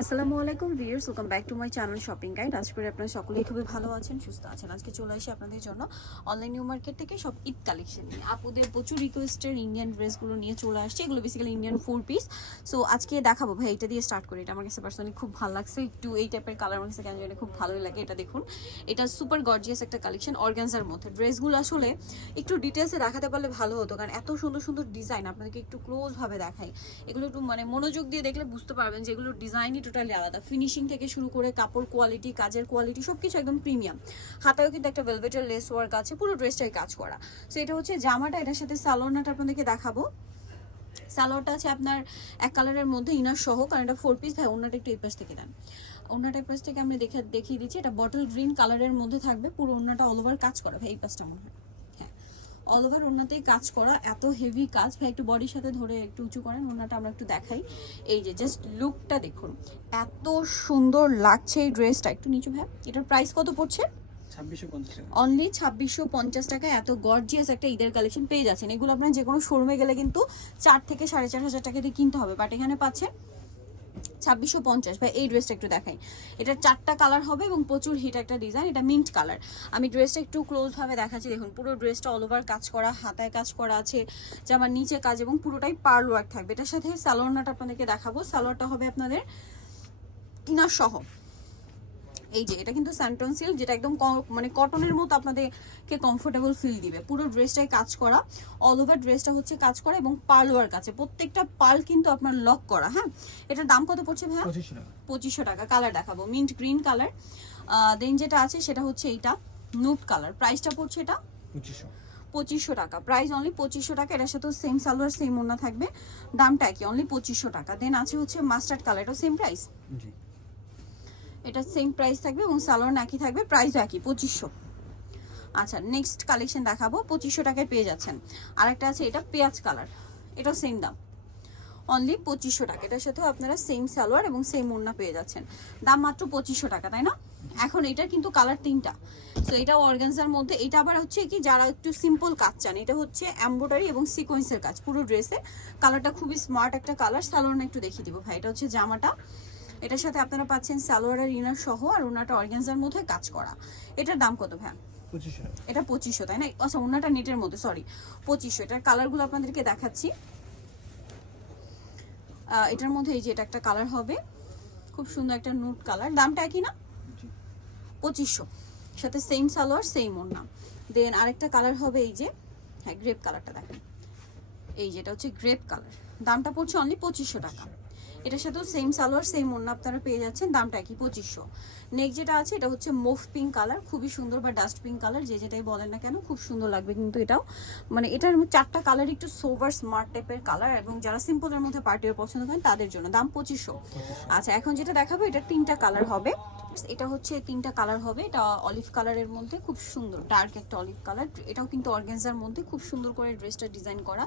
আসসালামু আলাইকুম viewers welcome back to my channel shopping guide আজ করে আপনারা সকলেই খুবই ভালো আছেন, সুস্থ আছেন। আজকে চলে আসি আপনাদের জন্য অনলাইন নিউ মার্কেট থেকে সব ঈদ কালেকশন নিয়ে। আপুদের প্রচুর রিকোয়েস্টের ইন্ডিয়ান ড্রেসগুলো নিয়ে চলে আসছে। এগুলো basically Indian four piece so আজকে দেখাবো ভাই, এটা দিয়ে স্টার্ট করি। এটা আমার কাছে পার্সোনালি খুব ভালো লাগছে। একটু এই টাইপের কালার আমার কাছে কেন জানি খুব ভালোই লাগে। এটা দেখুন, এটা সুপার গর্জিয়াস একটা কালেকশন অর্গানজার মধ্যে। ড্রেসগুলো আসলে একটু ডিটেলসে দেখাতে পারলে ভালো হতো, কারণ এত সুন্দর সুন্দর ডিজাইন আপনাদেরকে একটু ক্লোজভাবে দেখাই। এগুলো একটু মানে মনোযোগ দিয়ে দেখলে বুঝতে পারবেন যে এগুলোর ডিজাইনই টোটালি আলাদা। ফিনিশিং থেকে শুরু করে কাপড় কোয়ালিটি কাজের কোয়ালিটি সব কিছু একদম প্রিমিয়াম হাতায়ও কিন্তু একটা ভেলভেটের লেস ওয়ার্ক আছে, পুরো ড্রেসটাই কাজ করা। সো এটা হচ্ছে জামাটা, এটার সাথে সালোনাটা আপনাদেরকে দেখাবো। সালোয়ারটা আছে আপনার এক কালারের মধ্যে ইনার সহ, কারণ এটা ফোর পিস ভাই অন্যটা একটু এই পাশ থেকে দেন। এই পাশ থেকে আমি দেখে, দেখিয়ে দিচ্ছি, এটা বটল গ্রিন কালারের মধ্যে থাকবে, পুরো অন্যটা অল ওভার কাজ করা। ভাই, এই পাশটা মনে হ্যাঁ। অল ওভার ওনাতেই কাজ করা এত হেভি কাজ। ভাই একটু বডির সাথে ধরে একটু উঁচু করেন ওনাটা আমরা একটু দেখাই। এই যে জাস্ট লুকটা দেখুন। এত সুন্দর লাগছে এই ড্রেসটা একটু নিচু ভাই এটার প্রাইস কত পড়ছে? টাকা। অনলি ছাব্বিশশো পঞ্চাশ টাকায় এত গর্জিয়াস একটা ঈদের কালেকশন পেয়ে যাচ্ছেন। এগুলো আপনার যে কোনো শোরুমে গেলে কিন্তু চার থেকে সাড়ে চার হাজার টাকা দিয়ে কিনতে হবে। বাট এখানে পাচ্ছেন ছাব্বিশশো পঞ্চাশ। ভাই, এই ড্রেসটা একটু দেখাই। এটা চারটা কালার হবে এবং প্রচুর হিট একটা ডিজাইন এটা মিন্ট কালার আমি ড্রেসটা একটু ক্লোজভাবে দেখাচ্ছি। দেখুন, পুরো ড্রেসটা অল ওভার কাজ করা, হাতায় কাজ করা আছে, জামার নিচে কাজ এবং পুরোটাই পার্ল ওয়ার্ক থাকবে। এটার সাথে সালোয়ারটা আপনাদেরকে দেখাবো। সালোয়ারটা হবে আপনাদের ইনার সহ এই যে এটা কিন্তু স্যান্টন সিল্ক যেটা একদম মানে কটনের মতো আপনাদেরকে কমফোর্টেবল ফিল দিবে। পুরো ড্রেসটাই কাজ করা অল ওভার ড্রেসটা হচ্ছে কাজ করা এবং পার্ল ওয়ার্ক আছে প্রত্যেকটা পার্ল কিন্তু আপনার লক করা হ্যাঁ? এটার দাম কত পড়ছে ভাইয়া? পঁচিশশো টাকা। পঁচিশশো টাকা কালার দেখাবো। মিন্ট গ্রিন কালার দেন যেটা আছে সেটা হচ্ছে এইটা নুট কালার প্রাইসটা পড়ছে এটা? পঁচিশশো। পঁচিশশো টাকা। প্রাইস অনলি পঁচিশশো টাকা এটার সাথেও সেম সালোয়ার সেম ওনা থাকবে। দামটা কি অনলি পঁচিশশো টাকা। দেন আছে হচ্ছে মাস্টার্ড কালার এটাও সেম প্রাইস জি। এটা সেম প্রাইস থাকবে এবং সালোয়ার একই থাকবে প্রাইস একই, পঁচিশশো। আচ্ছা নেক্সট কালেকশন দেখাবো, পঁচিশশো টাকায় পেয়ে যাচ্ছেন। আরেকটা আছে, এটা পেঁয়াজ কালার এটাও সেম দাম। অনলি পঁচিশশো টাকা, এটার সাথেও আপনারা সেম সালোয়ার এবং সেম ওড়না পেয়ে যাচ্ছেন। দাম মাত্র পঁচিশশো টাকা, তাই না? এখন এটার কিন্তু কালার তিনটা। তো এটা অর্গানজার মধ্যে, এটা আবার হচ্ছে কি, যারা একটু সিম্পল কাজ চান, এটা হচ্ছে এমব্রয়ডারি এবং সিকোয়েন্সের কাজ, পুরো ড্রেসে কালারটা খুবই স্মার্ট একটা কালার সালোয়ার একটু দেখিয়ে দিব ভাই, এটা হচ্ছে জামাটা। এটার সাথে আপনারা পাচ্ছেন সালোয়ার আর ইনার সহ আর ওনাটা অর্গানজার মধ্যে কাজ করা। এটার দাম কত পঁচিশশো। এটা পঁচিশশো তাই না? আচ্ছা ওনাটা নেটের মধ্যে সরি পঁচিশশো। এটার কালারগুলো আপনাদেরকে দেখাচ্ছি। এটার মধ্যে এই যে এটা একটা কালার হবে। খুব সুন্দর একটা নুট কালার। দামটা একই না? পঁচিশশো। সাথে সেম সালোয়ার সেম ওর নাম দেন আরেকটা কালার হবে এই যে হ্যাঁ গ্রেপ কালারটা দেখেন। এই যেটা হচ্ছে গ্রেপ কালার। দামটা পড়ছে অনলি পঁচিশশো টাকা। এটার সাথেও সেম সালোয়ার সেম অন্য আপনারা পেয়ে যাচ্ছেন। দামটা কি পঁচিশশো। নেক্সট যেটা আছে এটা হচ্ছে মোফ পিঙ্ক কালার খুবই সুন্দর বা ডাস্ট পিঙ্ক কালার যে যেটাই বলেন না কেন খুব সুন্দর লাগবে কিন্তু এটাও। মানে এটার চারটা কালার একটু সোভার স্মার্ট টাইপের কালার এবং যারা সিম্পলের মধ্যে পার্টির পছন্দ করেন তাদের জন্য। দাম পঁচিশশো। আচ্ছা এখন যেটা দেখাবো এটা তিনটা কালার হবে। এটা হচ্ছে তিনটা কালার হবে। এটা অলিভ কালারের মধ্যে খুব সুন্দর ডার্ক একটা অলিভ কালার এটাও কিন্তু অর্গেনজার মধ্যে খুব সুন্দর করে ড্রেসটা ডিজাইন করা।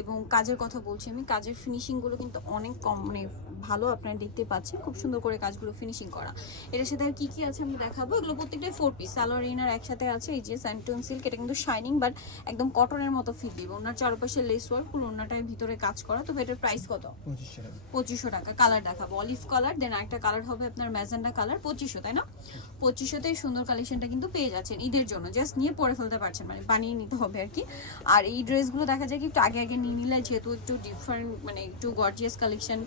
এবং কাজের কথা বলছি আমি কাজের ফিনিশিংগুলো কিন্তু অনেক কম মানে ভালো আপনারা দেখতে পাচ্ছেন। খুব সুন্দর করে কাজগুলো ফিনিশিং করা। এটার সাথে আর কী কী আছে আমি দেখাবো? এগুলো প্রত্যেকটাই ফোর পিস সালোয়ার ইনার একসাথে আছে এই যে স্যান্টন সিল্ক এটা কিন্তু শাইনিং বাট একদম কটনের মতো ফিল দিব। ওনার চারপাশে লেস ওয়ার্ক পুরো ওনাটার ভিতরে কাজ করা। তবে এটার প্রাইস কত? পঁচিশশো টাকা। কালার দেখাবো। অলিভ কালার দেন আরেকটা কালার হবে আপনার ম্যাজেন্ডা কালার পঁচিশশো তাই না? পঁচিশশোতে সুন্দর কালেকশনটা কিন্তু পেয়ে যাচ্ছেন ঈদের জন্য। জাস্ট নিয়ে পরে ফেলতে পারছেন মানে বানিয়ে নিতে হবে আর কি। আর এই ড্রেসগুলো দেখা যায় কি একটু আগে আগে নিয়ে নিলে যেহেতু একটু ডিফারেন্ট মানে একটু গর্জিয়াস কালেকশন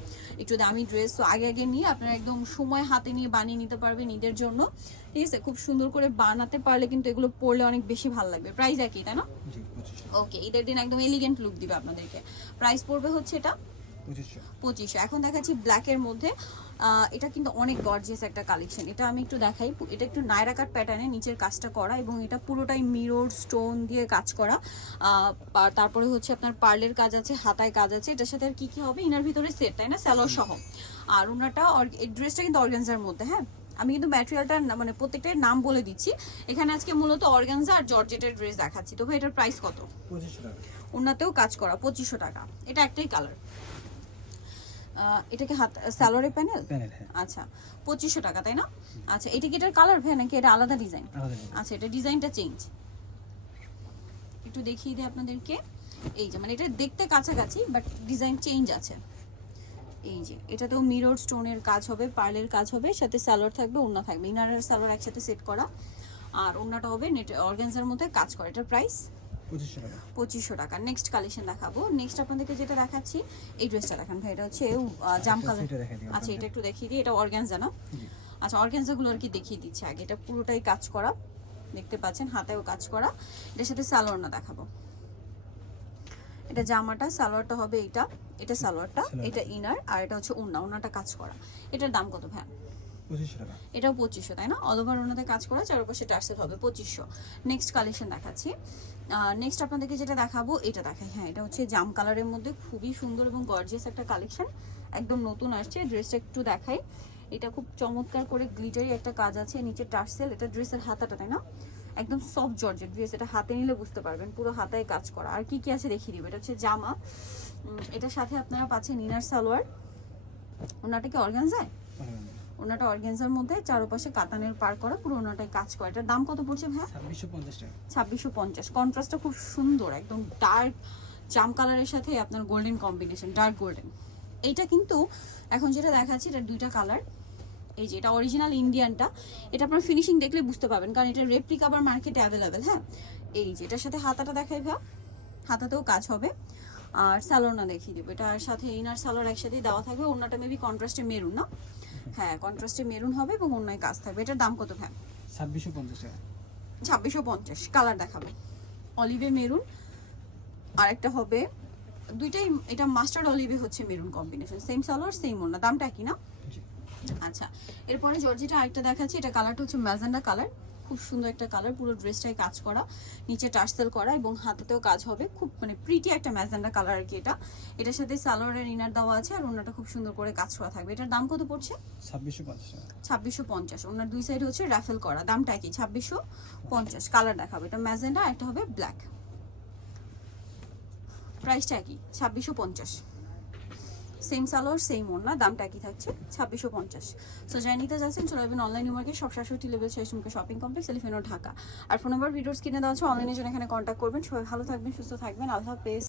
একটু দামি ড্রেস তো আগে আগে নিয়ে আপনারা একদম সময় হাতে নিয়ে বানিয়ে নিতে পারবেন ঈদের জন্য। ঠিক আছে? খুব সুন্দর করে বানাতে পারলে কিন্তু এগুলো পরলে অনেক বেশি ভালো লাগবে। প্রাইস একই তাই না? ওকে ঈদের দিন একদম এলিগেন্ট লুক দিবে আপনাদেরকে। প্রাইস পড়বে হচ্ছে এটা পঁচিশশো। এখন দেখাচ্ছি ব্ল্যাকের মধ্যে। এটা কিন্তু অনেক গর্জিয়াস একটা কালেকশন এটা আমি একটু দেখাই। এটা একটু নায়রা কাট প্যাটার্নে নিচের কাজটা করা এবং এটা পুরোটাই মিরর স্টোন দিয়ে কাজ করা। তারপরে হচ্ছে আপনার পার্লের কাজ আছে হাতায় কাজ আছে। এটার সাথে আর কি কি হবে? ইনার ভিতরে সেট তাই না? স্যালোর সহ। আর ওনাটা এই ড্রেসটা কিন্তু অর্গানজার মধ্যে হ্যাঁ? আমি কিন্তু ম্যাটেরিয়ালটা মানে প্রত্যেকটার নাম বলে দিচ্ছি। এখানে আজকে মূলত অর্গানজা আর জর্জেটের ড্রেস দেখাচ্ছি। তো ভাই এটার প্রাইস কত? পঁচিশশো টাকা। ওনাতেও কাজ করা পঁচিশশো টাকা। এটা একটাই কালার এটা কি হাত স্যালোয়ারের প্যানেল আচ্ছা পঁচিশশো টাকা তাই না? আচ্ছা এটা কি এটার কালার ভাই নাকি এটা আলাদা ডিজাইন আচ্ছা এটা ডিজাইনটা চেঞ্জ একটু দেখিয়ে দিই আপনাদেরকে। এই যে মানে এটা দেখতে কাছাকাছি বাট ডিজাইন চেঞ্জ আছে। এই যে এটাতেও মিরর স্টোনের কাজ হবে পার্লের কাজ হবে সাথে সালোয়ার থাকবে ওড়না থাকবে। ইনারের সালোয়ার একসাথে সেট করা। আর ওড়নাটা হবে নেট অর্গানজার মধ্যে কাজ করা এটার প্রাইস পঁচিশশো টাকা। নেক্সট কালেকশন দেখাবো। নেক্সট আপনাদেরকে যেটা দেখাচ্ছি এই ড্রেসটা দেখান ভাই এটা হচ্ছে জাম কালার আচ্ছা এটা একটু দেখিয়ে দিই এটা অর্গানজা না? জি। আচ্ছা অর্গানজাগুলো আর কি দেখিয়ে দিচ্ছে আগে। এটা পুরোটাই কাজ করা। দেখতে পাচ্ছেন হাতেও কাজ করা। এটার সাথে সালোয়ার না দেখাবো। এটা জামাটা সালোয়ারটা হবে এটা এটা সালোয়ারটা এটা ইনার আর এটা হচ্ছে উন্না উন্নাটা কাজ করা। এটার দাম কত ভাই পঁচিশশো টাকা। এটাও পঁচিশশো তাই না? অল ওভার ওনাতে কাজ করা চারপাশে টার্সেল হবে পঁচিশশো। নেক্সট কালেকশন দেখাচ্ছি। নেক্সট আপনাদেরকে যেটা দেখাবো এটা দেখাই। হ্যাঁ এটা হচ্ছে জাম কালারের মধ্যে খুবই সুন্দর এবং গর্জিয়াস একটা কালেকশন একদম নতুন আসছে ড্রেসটা একটু দেখাই। এটা খুব চমৎকার করে গ্লিটারি একটা কাজ আছে নিচে টার্সেল এটা ড্রেসের হাতাটা তাই না? একদম সফট জর্জের ড্রেস এটা হাতে নিলে বুঝতে পারবেন পুরো হাতায় কাজ করা। আর কি কি আছে দেখিয়ে দিব এটা হচ্ছে জামা। এটার সাথে আপনারা পাচ্ছেন ইনার সালোয়ার। ওনাটা কি অর্গানজায় ওনাটা অর্গেন্সার মধ্যে চারপাশে কাতানের পার করা পুরো ওনাটাই কাজ করে। এটার দাম কত পড়ছে ভাই ছাব্বিশশো পঞ্চাশ টাকা। ছাব্বিশশো পঞ্চাশ। কন্ট্রাস্টটা খুব সুন্দর একদম ডার্ক জাম কালারের সাথে আপনার গোল্ডেন কম্বিনেশন ডার্ক গোল্ডেন। এইটা কিন্তু এখন যেটা দেখাচ্ছি এটা দুইটা কালার। এই যে এটা অরিজিনাল ইন্ডিয়ানটা। এটা আপনার ফিনিশিং দেখলে বুঝতে পারবেন কারণ এটা রেপ্লিকা আবার মার্কেটে অ্যাভেলেবেল হ্যাঁ? এই যে এটার সাথে হাতাটা দেখাই ভাই হাতাতেও কাজ হবে। আর সালোয়ারটা দেখিয়ে দেবো। এটার সাথে ইনার সালোয়ার একসাথে দেওয়া থাকবে। অন্যটা মেবি কন্ট্রাস্টে মেরুন না। হ্যাঁ কন্ট্রাস্টে মেরুন হবে এবং অন্য কাজ থাকবে। এটার দাম কত ভাই? ছাব্বিশশো পঞ্চাশ টাকা। ছাব্বিশশো পঞ্চাশ কালার দেখাবে। অলিভে মেরুন আরেকটা হবে দুইটাই এটা মাস্টার্ড অলিভে হচ্ছে maroon combination. Same salwar same ওনা দামটা কি না? আচ্ছা এরপরে জর্জিটা আরেকটা দেখাচ্ছি। এটা কালারটা হচ্ছে ম্যাজেন্ডা কালার। খুব সুন্দর একটা কালার পুরো ড্রেসটাই কাজ করা। নিচে টার্সেল করা এবং হাতেতেও কাজ হবে। খুব মানে প্রিটি একটা ম্যাজেন্ডা কালার আর কি এটা। এটার সাথে সালোয়ারের ইনার দেওয়া আছে আর ওনাটা খুব সুন্দর করে কাজ করা থাকবে। এটার দাম কত পড়ছে? ছাব্বিশশো পঞ্চাশ ছাব্বিশশো পঞ্চাশ। ওনার দুই সাইড হচ্ছে র্যাফেল করা। দামটা কি? ছাব্বিশশো পঞ্চাশ। কালার দেখাবে। এটা ম্যাজেন্ডা একটা হবে ব্ল্যাক প্রাইসটা কি? ছাব্বিশশো পঞ্চাশ। সেম সালোয়ার সেম ওড়না দামটা একই থাকছে, ছাব্বিশশো পঞ্চাশ। সো যাই নিতে যাচ্ছেন চলে যাবেন অনলাইন মার্কেট সব সাতষট্টি লেভেল শেষমুখে শপিং কমপ্লেক্স এলিফেনো ঢাকা আর ফোন নাম্বার ভিডিওস কিনে দেওয়া আছে অনলাইনে জন্য এখানে কন্ট্যাক্ট করবেন। সবাই ভালো থাকবেন, সুস্থ থাকবেন, আল্লাহ হাফেজ।